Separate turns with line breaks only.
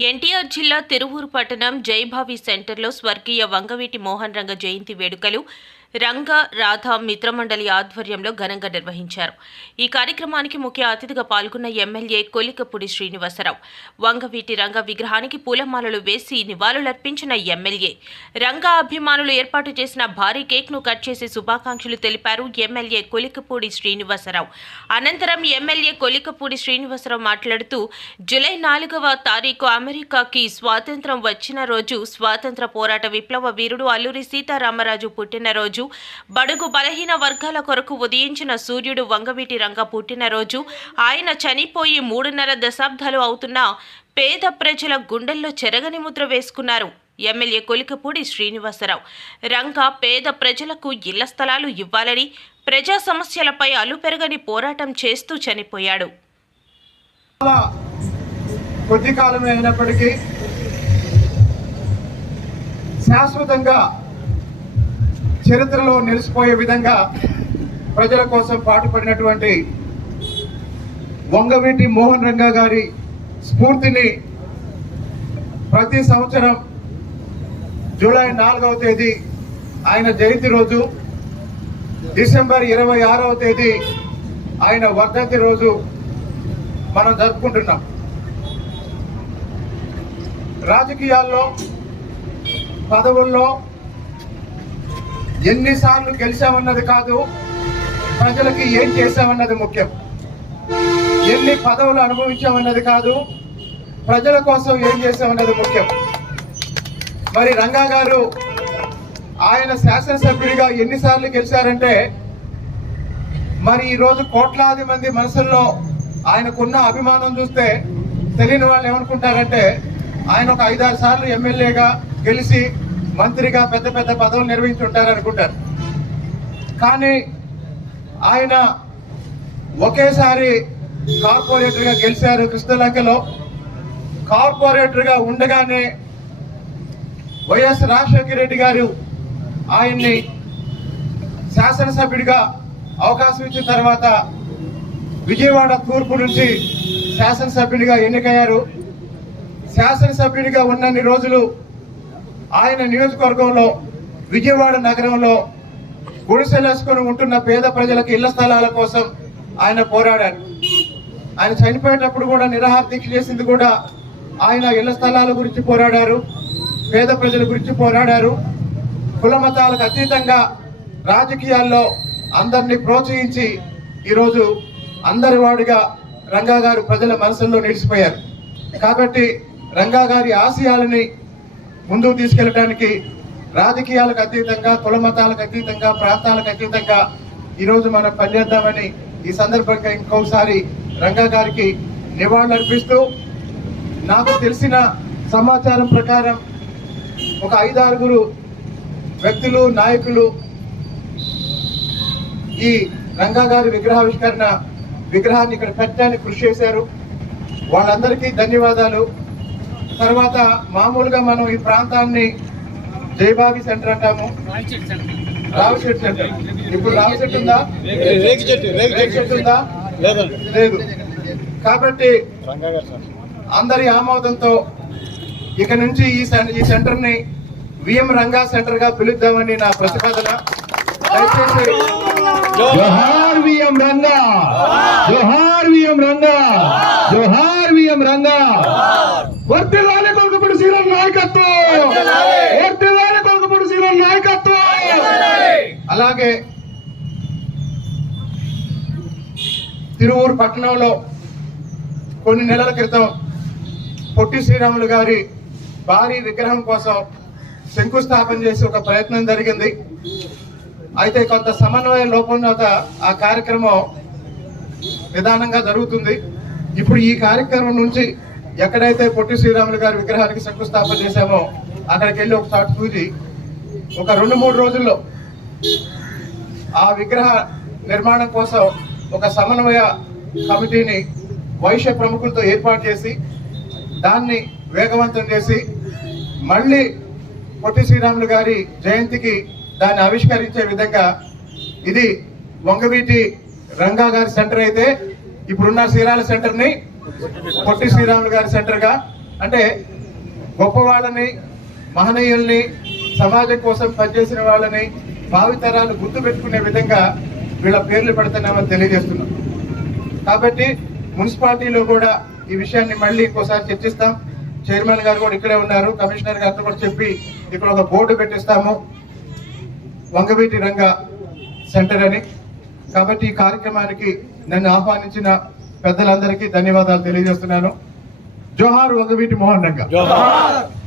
ఎన్టీఆర్ జిల్లా తిరువూరు పట్టణం జైభావి సెంటర్లో స్వర్గీయ వంగవీటి మోహన్ రంగ జయంతి వేడుకలు రంగ రాధ మిత్రమండలి ఆధ్వర్యంలో ఘనంగా నిర్వహించారు. ఈ కార్యక్రమానికి ముఖ్య అతిథిగా పాల్గొన్న ఎమ్మెల్యే కొలికపూడి శ్రీనివాసరావు వంగవీటి రంగ విగ్రహానికి పూలమాలలు వేసి నివాళులర్పించిన ఎమ్మెల్యే రంగ అభిమానులు ఏర్పాటు చేసిన భారీ కేక్ను కట్ చేసి శుభాకాంక్షలు తెలిపారు ఎమ్మెల్యే కొలికపూడి శ్రీనివాసరావు. అనంతరం ఎమ్మెల్యే కొలికపూడి శ్రీనివాసరావు మాట్లాడుతూ జూలై నాలుగవ తారీఖు అమెరికాకి స్వాతంత్రం వచ్చిన రోజు స్వాతంత్ర పోరాట విప్లవ వీరుడు అల్లూరి సీతారామరాజు పుట్టినరోజు. బడుగు బలహీన వర్గాల కొరకు ఉదయించిన సూర్యుడు వంగవీటి రంగ పుట్టినరోజు. ఆయన చనిపోయి మూడున్నర దశాబ్దాలు అవుతున్న పేద ప్రజల గుండెల్లో చెరగని ముద్ర వేసుకున్నారు. ఎమ్మెల్యే కొలికపూడి శ్రీనివాసరావు రంగ పేద ప్రజలకు ఇళ్ళ స్థలాలు ఇవ్వాలని ప్రజా సమస్యలపై అలుపెరగని పోరాటం చేస్తూ చనిపోయాడు.
కొద్ది కాలమే అయినప్పటికీ శాశ్వతంగా చరిత్రలో నిలిచిపోయే విధంగా ప్రజల కోసం పాటుపడినటువంటి వంగవీటి మోహన్ రంగా గారి స్ఫూర్తిని ప్రతి సంవత్సరం జూలై నాలుగవ తేదీ ఆయన జయంతి రోజు డిసెంబర్ ఇరవై ఆరవ తేదీ ఆయన వర్ధంతి రోజు మనం జరుపుకుంటున్నాం. రాజకీయాల్లో పదవుల్లో ఎన్నిసార్లు గెలిచామన్నది కాదు ప్రజలకి ఏం చేశామన్నది ముఖ్యం. ఎన్ని పదవులు అనుభవించామన్నది కాదు ప్రజల కోసం ఏం చేశామన్నది ముఖ్యం. మరి రంగా గారు ఆయన శాసనసభ్యుడిగా ఎన్నిసార్లు గెలిచారంటే మరి ఈరోజు కోట్లాది మంది మనసుల్లో ఆయనకున్న అభిమానం చూస్తే తెలియని వాళ్ళు ఏమనుకుంటారంటే ఆయన ఒక ఐదారు సార్లు ఎమ్మెల్యేగా గెలిచి మంత్రిగా పెద్ద పెద్ద పదవులు నిర్వహించి అనుకుంటారు. కానీ ఆయన ఒకేసారి కార్పొరేటర్గా గెలిచారు కృష్ణలంకలో కార్పొరేటర్గా ఉండగానే వైఎస్ రాజశేఖర రెడ్డి గారు ఆయన్ని శాసనసభ్యుడిగా అవకాశం ఇచ్చిన తర్వాత విజయవాడ తూర్పు నుంచి శాసనసభ్యుడిగా ఎన్నికయ్యారు. శాసనసభ్యుడిగా ఉన్నన్ని రోజులు ఆయన నియోజకవర్గంలో విజయవాడ నగరంలో గుడిసెలేసుకొని ఉంటున్న పేద ప్రజలకు ఇళ్ళ స్థలాల కోసం ఆయన పోరాడారు. ఆయన చనిపోయేటప్పుడు కూడా నిరాహార దీక్ష చేసింది కూడా ఆయన ఇళ్ళ స్థలాల గురించి పోరాడారు పేద ప్రజల గురించి పోరాడారు. కుల మతాలకు అతీతంగా రాజకీయాల్లో అందరినీ ప్రోత్సహించి ఈరోజు అందరి వాడిగా రంగా గారు ప్రజల మనసుల్లో నిలిచిపోయారు. కాబట్టి రంగా గారి ఆశయాలని ముందుకు తీసుకెళ్ళడానికి రాజకీయాలకు అతీతంగా కులమతాలకు అతీతంగా ప్రాంతాలకు అతీతంగా ఈరోజు మనం పనిచేద్దామని ఈ సందర్భంగా ఇంకోసారి రంగా గారికి నివాళులర్పిస్తూ నాకు తెలిసిన సమాచారం ప్రకారం ఒక ఐదారుగురు వ్యక్తులు నాయకులు ఈ రంగా గారి విగ్రహావిష్కరణ విగ్రహాన్ని ఇక్కడ పెట్టడానికి కృషి చేశారు. వాళ్ళందరికీ ధన్యవాదాలు. తర్వాత మామూలుగా మనం ఈ ప్రాంతాన్ని జయబాబి సెంటర్ అంటాము. రావిశెట్టి సెంటర్. ఇప్పుడు ఉందా?
రేగి చెట్టు రేగు
చెట్టు. ఉందా? లేదు. కాబట్టి అందరి ఆమోదంతో ఇక నుంచి ఈ ఈ సెంటర్ని విఎం రంగా సెంటర్గా పిలుద్దామని నా ప్రతిపాదన. దయచేసి
జోహార్ విఎం రంగా జోహార్ విఎం రంగా జోహార్ విఎం రంగా. వర్తిల్లాలి కొలకపూడి శ్రీరామ్ నాయకత్వం. వర్తిల్లాలి కొలకపూడి శ్రీరామ్ నాయకత్వం.
అలాగే తిరువూరు పట్టణంలో కొన్ని నెలల క్రితం పొట్టి శ్రీరాములు గారి భారీ విగ్రహం కోసం శంకుస్థాపన చేసి ఒక ప్రయత్నం జరిగింది. అయితే కొంత సమన్వయ లోపం ఆ కార్యక్రమం నిదానంగా జరుగుతుంది. ఇప్పుడు ఈ కార్యక్రమం నుంచి ఎక్కడైతే పొట్టి శ్రీరాములు గారి విగ్రహానికి శంకుస్థాపన చేశామో అక్కడికి వెళ్ళి ఒకసారి చూసి ఒక రెండు మూడు రోజుల్లో ఆ విగ్రహ నిర్మాణం కోసం ఒక సమన్వయ కమిటీని వైశ్య ప్రముఖులతో ఏర్పాటు చేసి దాన్ని వేగవంతం చేసి మళ్ళీ పొట్టి శ్రీరాములు గారి జయంతికి దాన్ని ఆవిష్కరించే విధంగా ఇది వంగవీటి రంగా గారి సెంటర్ అయితే ఇప్పుడున్న శ్రీరాల సెంటర్ని పొట్టి శ్రీరాములు గారి సెంటర్గా అంటే గొప్ప వాళ్ళని మహనీయుల్ని సమాజం కోసం పనిచేసిన వాళ్ళని భావితరాలు గుర్తు పెట్టుకునే విధంగా వీళ్ళ పేర్లు పెడుతున్నామని తెలియజేస్తున్నాం. కాబట్టి మున్సిపాలిటీలో కూడా ఈ విషయాన్ని మళ్ళీ ఇంకోసారి చర్చిస్తాం. చైర్మన్ గారు కూడా ఇక్కడే ఉన్నారు. కమిషనర్ గారితో కూడా చెప్పి ఇక్కడ ఒక బోర్డు పెట్టిస్తాము. వంగవీటి రంగ సెంటర్ అని. కాబట్టి ఈ కార్యక్రమానికి నన్ను ఆహ్వానించిన పెద్దలందరికీ ధన్యవాదాలు తెలియజేస్తున్నాను. జోహార్ వంగవీటి మోహన్ రంగా.
జోహార్.